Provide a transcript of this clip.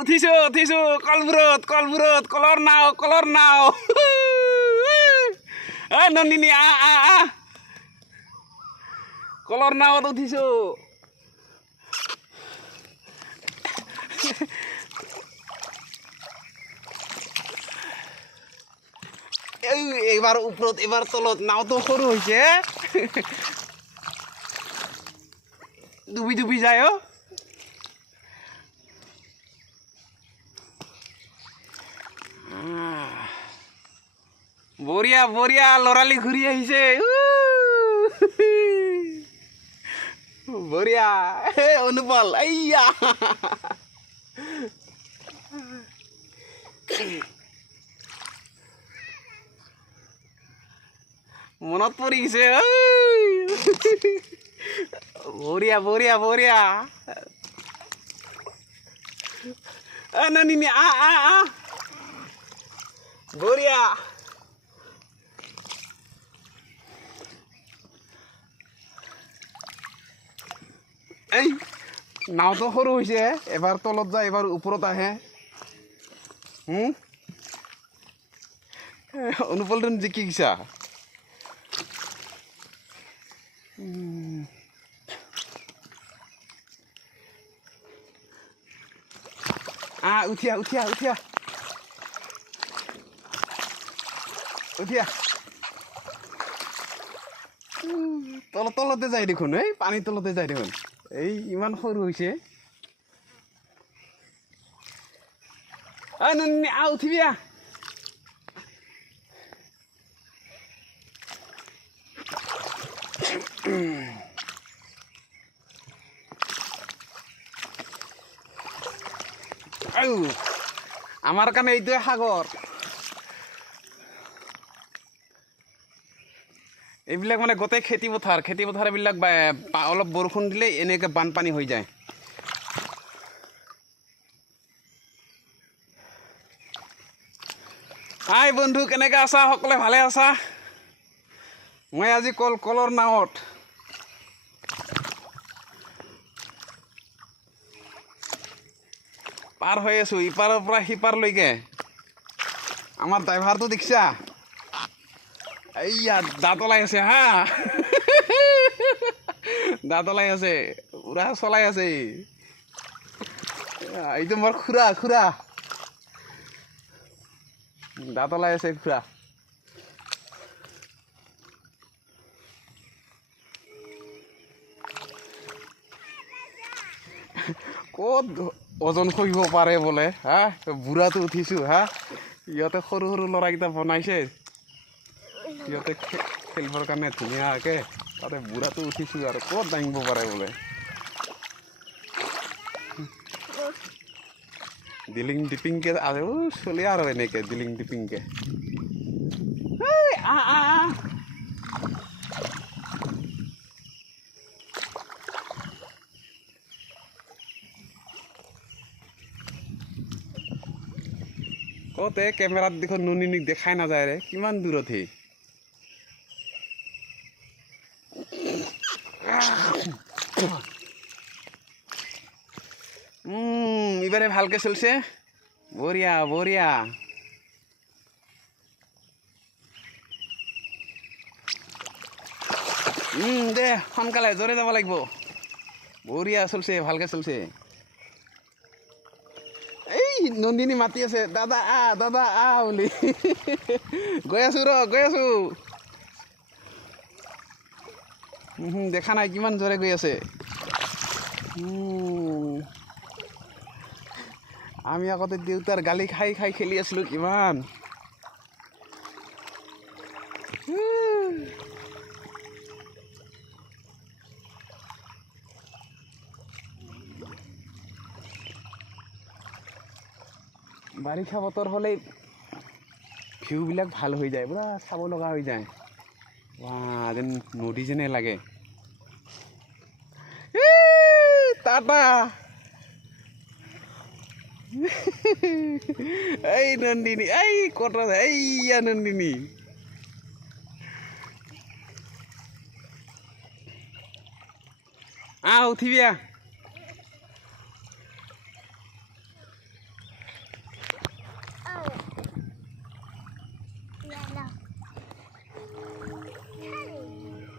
উঠিছো কলবোৰত কলৰ নাও নন্দিনী কলৰ নাৱত উঠিছো এইবাৰ ওপৰত এইবাৰ তলত নাওটো সৰু হৈছে ডুবি যায় বঢ়িয়া লৰালি ঘূৰি আহিছে বঢ়িয়া অনুপল আইয়া মনত পৰি গৈছে বঢ়িয়া নন্দিনী বঢ়িয়া এই নাওটো সৰু হৈছে এবাৰ তলত যায় এবাৰ ওপৰত আহে অনুপলটোন জিকি গৈছা উঠিয়া তলতে যায় দেখোন এই পানীৰ তলতে যায় দেখোন এই ইমান সৰু হৈছে নন্দিনী উঠিবি আমাৰ কাৰণে এইটোৱে সাগৰ এইবিলাক মানে গোটেই খেতি পথাৰ এইবিলাক অলপ বৰষুণ দিলে এনেকৈ বানপানী হৈ যায় হাই বন্ধু কেনেকৈ আছা সকলোৱে ভালে আছা মই আজি কলৰ নাৱত পাৰ হৈ আছো ইপাৰৰ পৰা সিপাৰলৈকে আমাৰ ড্ৰাইভাৰটো দেখিছা এইয়া দাঁত ওলাই আছে দাঁত ওলাই আছে পুৰা চলাই আছে এইটো মোৰ খুৰা দাঁত ওলাই আছে খুৰা ক'ত ওজন কৰিব পাৰে বোলে বুঢ়াটো উঠিছো ইহঁতে সৰু ল'ৰাকেইটা বনাইছে সিহঁতে খেলিবৰ কাৰণে ধুনীয়াকৈ তাতে বুঢ়াটো উঠিছো আৰু ক'ত দাঙিব পাৰে বোলে ডিলিং ডিপিংকে আৰু চলি আৰু এনেকৈ ডিলিং ডিপিংকে কতে কেমেৰাত দেখোন নন্দিনীক দেখাই নাযায় ৰে কিমান দূৰত এবারে ভালকে চলছে বঢ়িয়া দে সোনকালে জোরে যাব লাগিব বঢ়িয়া চলছে ভালকে চলছে এই নন্দিনী মাতি আছে দাদা বুলি গৈ আছো দেখা নাই কিমান জোৰে গৈ আছে আমি আগতে দেউতাৰ গালি খাই খেলি আছিলো কিমান বাৰিষা বতৰ হ'লে ভিউবিলাক ভাল হৈ যায় পুৰা চাব লগা হৈ যায় যেন নদী যেনে লাগে টাটা এই নন্দিনী এই কত এইয়া নন্দিনী উঠিবি